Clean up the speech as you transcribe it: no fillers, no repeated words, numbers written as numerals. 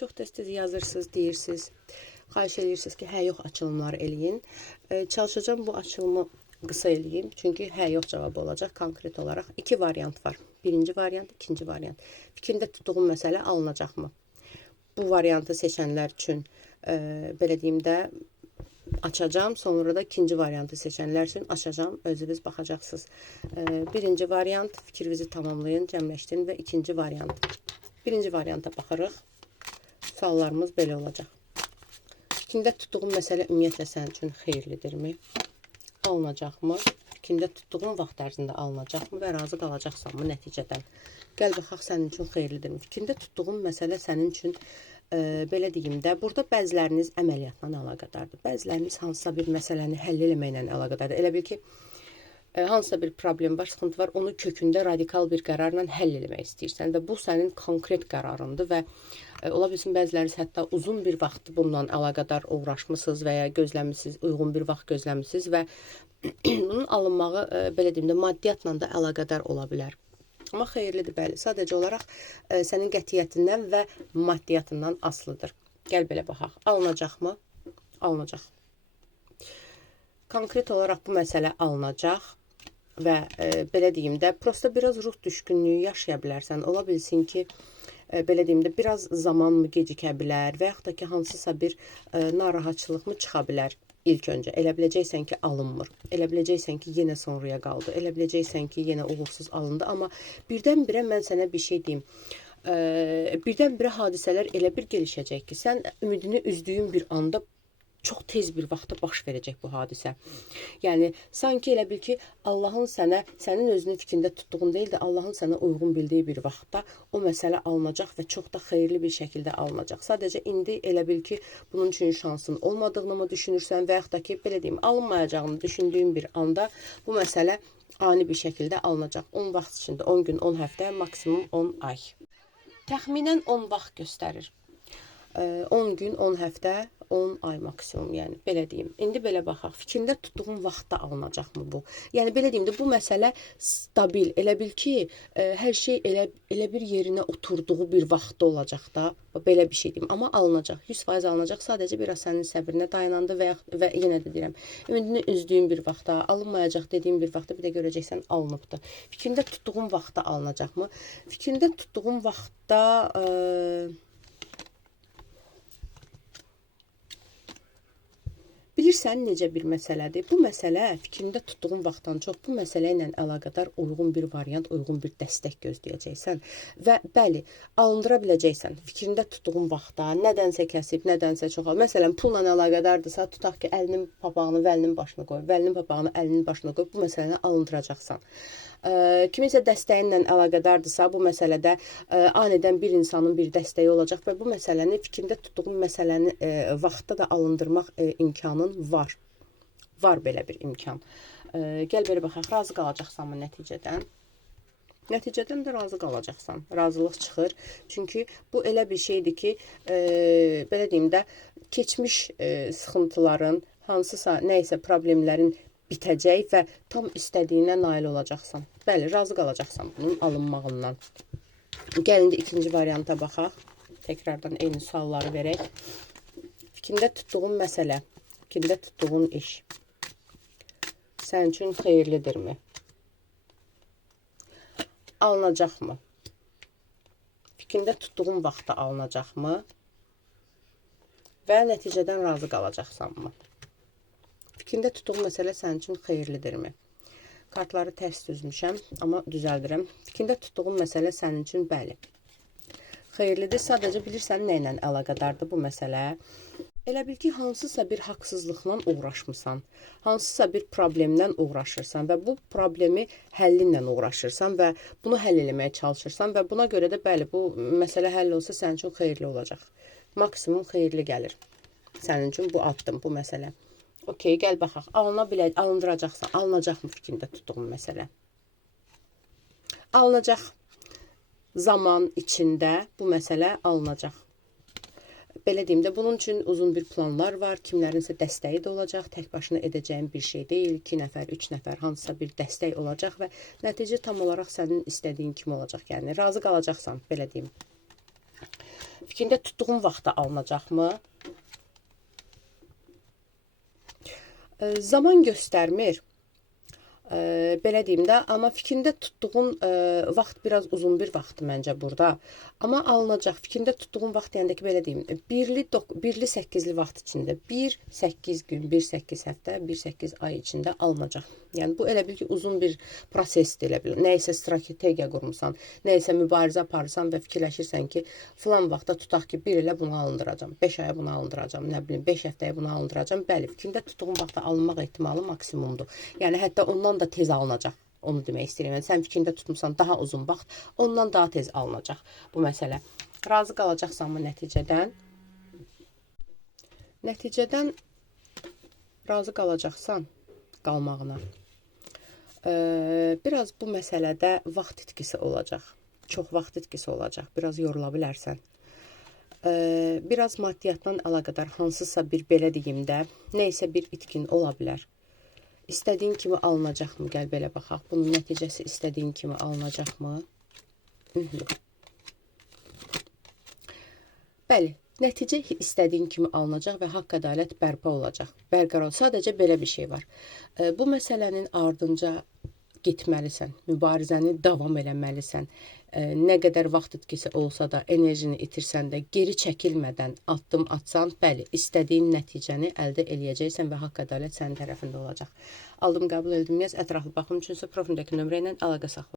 Çox tez-tez yazırsınız, deyirsiniz. Xahiş edirsiniz ki, hə, yox açılımlar eləyin. Çalışacağım bu açılımı qısa eləyim. Çünki hə, yox cavabı olacaq. Konkret olaraq 2 variant var. Birinci variant, ikinci variant. Fikrində tutduğum məsələ alınacaqmı? Bu variantı seçənlər üçün belə deyim də açacağım. Sonra da ikinci variantı seçənlər üçün açacağım. Özünüz baxacaqsınız. Birinci variant, fikrinizi tamamlayın, cəmləşdirin və ikinci variant. Birinci varianta baxırıq. Suallarımız belə olacaq. Fikrində tutduğum məsələ ümumiyyətlə sənin üçün xeyirlidirmi? Alınacaqmı? Fikrində tutduğum vaxt ərzində alınacaqmı və razı qalacaqsanmı nəticədən? Gəl baxaq sənin üçün xeyirlidirmi? Fikrində tutduğum məsələ sənin üçün belə deyim də, burada bəziləriniz əməliyyatla əlaqədardır. Bəziləriniz hansısa bir məsələni həll eləməklə əlaqədardır. Elə bil ki, hansısa bir problem var, sıxıntı var, onu kökündə radikal bir qərarla həll eləmək istəyirsən və bu sənin konkret qərarındır və ola bilsin bəziləriniz hətta uzun bir vaxt bununla əlaqədar uğraşmısınız və ya gözləmisiniz, uyğun bir vaxt gözləmisiniz və bunun alınmağı belə deyim də maddiyyatla da əlaqədar ola bilər. Amma xeyirlidir, bəli. Sadəcə olaraq sənin qətiyyətindən və maddiyyatından asılıdır. Gəl belə baxaq. Alınacaqmı? Alınacaq. Konkret olaraq bu məsələ alınacaq və belə deyim də, prosta biraz ruh düşkünlüyü yaşaya bilərsən. Ola bilsin ki, belə deyim də, biraz zaman mı gecikə bilər və yaxud da ki, hansısa bir narahatçılıq mı çıxa bilər ilk öncə. Elə biləcəksən ki, alınmır. Elə biləcəksən ki, yenə sonraya qaldı. Elə biləcəksən ki, yenə uğursuz alındı. Amma birdən-birə mən sənə bir şey deyim. Birdən-birə hadisələr elə bir gelişəcək ki, sən ümidini üzdüyün bir anda çox tez bir vaxtda baş verəcək bu hadisə. Yəni, sanki elə bil ki, Allahın sənə, sənin özünün fikrində tutduğun deyil də, Allahın sənə uyğun bildiyi bir vaxtda o məsələ alınacaq və çox da xeyirli bir şəkildə alınacaq. Sadəcə indi elə bil ki, bunun üçün şansın olmadığını mı düşünürsən və yaxud da ki, belə deyim, alınmayacağını düşündüyün bir anda bu məsələ ani bir şəkildə alınacaq. 10 vaxt içində, 10 gün, 10 həftə, maksimum 10 ay. Təxminən 10 vaxt göstərir. 10 gün, 10 həftə, 10 ay maksimum, yəni belə deyim. İndi belə baxaq, fikrində tutduğun vaxtda alınacaqmı bu? Yəni belə deyim də, bu məsələ stabil, elə bil ki, hər şey elə bir yerinə oturduğu bir vaxtda olacaq da, belə bir şey deyim. Amma alınacaq, 100% alınacaq, sadəcə biraz sənin səbrinə dayanandı və yenə də deyirəm, ümidini üzdüyün bir vaxtda, alınmayacaq dediyim bir vaxtda bir də görəcəksən alınıbdır. Fikrində tutduğun vaxtda alınacaqmı? Fikrində tutduğun vaxtda bilirsən necə bir məsələdir? Bu məsələ fikrində tutduğun vaxtdan çox bu məsələ ilə əlaqədar uyğun bir variant, uyğun bir dəstək gözləyəcəksən və bəli, alındıra biləcəksən. Fikrində tutduğun vaxtda nədənsə kəsib, nədənsə çox. Məsələn, pulla əlaqədardırsa, tutaq ki, əlinin papağını vəlinin başına qoy, vəlinin papağını əlinin başına qoy, bu məsələni alındıracaqsan. Kimisə dəstəyinlə əlaqədardırsa, bu məsələdə anidən bir insanın bir dəstəyi olacaq və bu məsələni, fikrində tutduğun məsələni vaxtda da alındırmaq imkanın var. Var belə bir imkan. Gəl belə baxaq, razı qalacaqsanmı nəticədən? Nəticədən də razı qalacaqsan. Razılıq çıxır. Çünki bu elə bir şeydir ki, belə deyim də, keçmiş sıxıntıların, hansısa nəysə problemlərin bitəcək və tam istədiyinə nail olacaqsan. Bəli, razı qalacaqsan bunun alınmağından. Gəlin də ikinci varianta baxaq. Təkrardan eyni sualları verək. Fikrində tutduğun məsələ, fikrində tutduğun iş sənin üçün xeyirlidirmi? Alınacaqmı? Fikrində tutduğun vaxtda alınacaqmı? Və nəticədən razı qalacaqsanmı? Fikrində tutduğun məsələ sənin üçün xeyirlidirmi? Kartları tərs düzmüşəm, amma düzəldirəm. Fikrində tutduğun məsələ sənin üçün bəli. Xeyirlidir, sadəcə bilirsən nə ilə əlaqədardır bu məsələ. Elə bil ki, hansısa bir haqsızlıqla uğraşmısan, hansısa bir problemlə uğraşırsan və bu problemi həllinlə uğraşırsan və bunu həll eləməyə çalışırsan və buna görə də bəli, bu məsələ həll olsa sənin üçün xeyirli olacaq. Maksimum xeyirli gəlir sənin üçün bu addım, bu məsələ. Okey, gəl baxaq. Alındıracaqsan, alınacaqmı fikrində tutduğun məsələ? Alınacaq. Zaman içində bu məsələ alınacaq. Belə deyim də, bunun üçün uzun bir planlar var. Kimlərinsə dəstəyi də olacaq. Tək başına edəcəyin bir şey deyil. 2 nəfər, 3 nəfər, hansısa bir dəstək olacaq və nəticə tam olaraq sənin istədiyin kimi olacaq. Yəni, razı qalacaqsan, belə deyim. fikrində tutduğun vaxtda alınacaqmı? Zaman göstərmir. Belə deyim də, amma fikrində tutduğun vaxt biraz uzun bir vaxtdır məncə burada. Amma alınacaq. Fikrində tutduğun vaxt deyəndə ki, belə deyim, 1-li 8-li vaxt içində, 1-8 gün, 1-8 həftə, 1-8 ay içində alınacaq. Yəni bu elə bil ki, uzun bir prosesdir elə bil. Nəyisə strategiya qurmusan, nəyisə mübarizə aparırsan və fikirləşirsən ki, filan vaxtda tutaq ki, 1 ilə bunu alındıracam, 5 aya bunu alındıracam, nə bilim, 5 həftəyə bunu alındıracam. Bəli, fikrində tutduğun vaxtda alınmaq ehtimalı maksimumdur. Yəni hətta ondan da tez alınacaq. Onu demək istəyirəm. Yəni, sən fikrində tutmusan daha uzun vaxt, ondan daha tez alınacaq bu məsələ. Razı qalacaqsanmı nəticədən? Nəticədən razı qalacaqsan qalmağına. Biraz bu məsələdə vaxt itkisi olacaq. Çox vaxt itkisi olacaq. Biraz yorula bilərsən. Biraz maddiyyatdan əlaqədar hansısa bir, belə deyim də, neysə bir itkin ola bilər. İstədiyin kimi alınacaqmı? Gəl belə baxaq. Bunun nəticəsi istədiyin kimi alınacaqmı? Bəli, nəticə istədiyin kimi alınacaq və haqq ədalət bərpa olacaq. Bərqərar. Sadəcə belə bir şey var. Bu məsələnin ardınca getməlisən, mübarizəni davam eləməlisən. Nə qədər vaxt itkisi olsa da, enerjini itirsən də, geri çəkilmədən addım atsan, bəli, istədiyin nəticəni əldə eləyəcəksən və haqq ədalət sənin tərəfində olacaq. Aldım, qəbul edildim, yaz, ətraflı baxım üçünsə profildəki nömrə ilə əlaqə saxla.